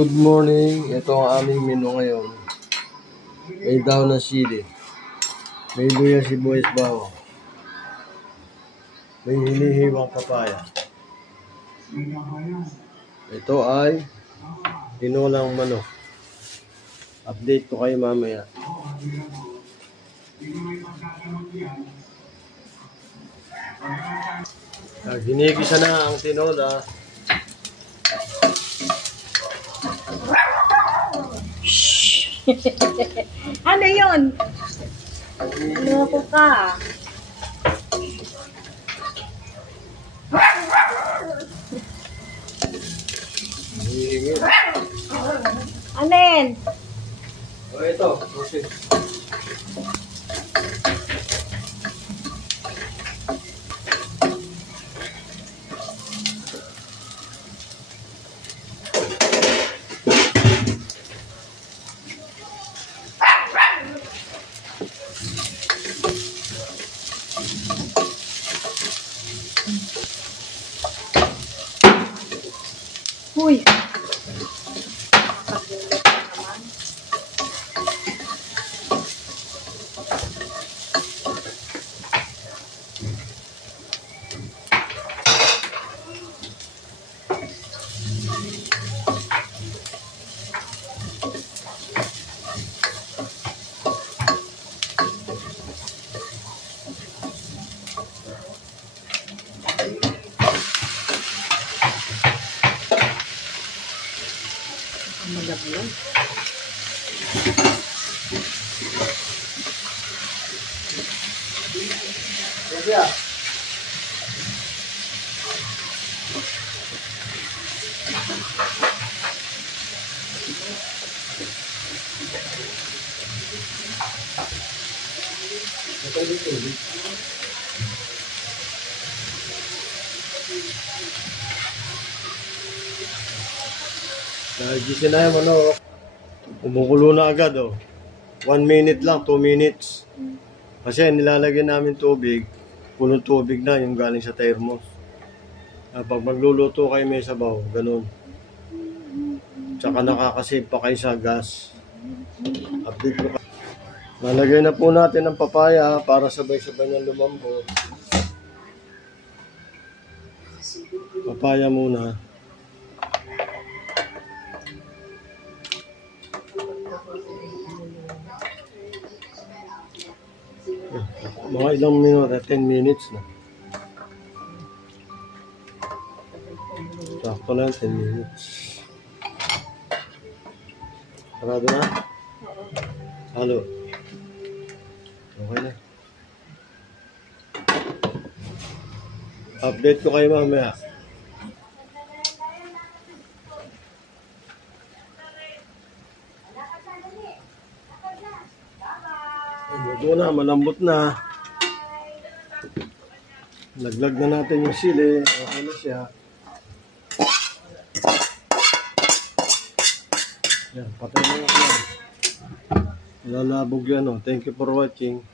Good morning, ito ang aming menu ngayon. May daw na sili, may luya sibuyas bawang, may hinihiwang papaya. Ito ay tinolang manok. Update ko kayo mamaya. Ginigisa na ang tinola. Ano yun? Ano ako ka? Alin? O ito, okay. Uy! Malablang. Yeah. Nagising na yung manok. Kumukulo na agad, oh. 1 minute lang, 2 minutes. Kasi nilalagyan namin tubig, punong tubig na yung galing sa thermos. Pag magluluto kayo may sabaw, ganun. Tsaka nakakasave pa kayo sa gas. Update ko. Nalagay na po natin ang papaya para sabay-sabay ng lumambot. Papaya muna. Mga ilang minuto, 10 minutes na. Sakto na 10 minutes. Sarado na? Halo. Okay na. Update ko kayo mamaya. Luto na, malambot na. Laglag na natin yung sili. Okay na siya. Yan, patay na yan. Lalabog yan. Thank you for watching.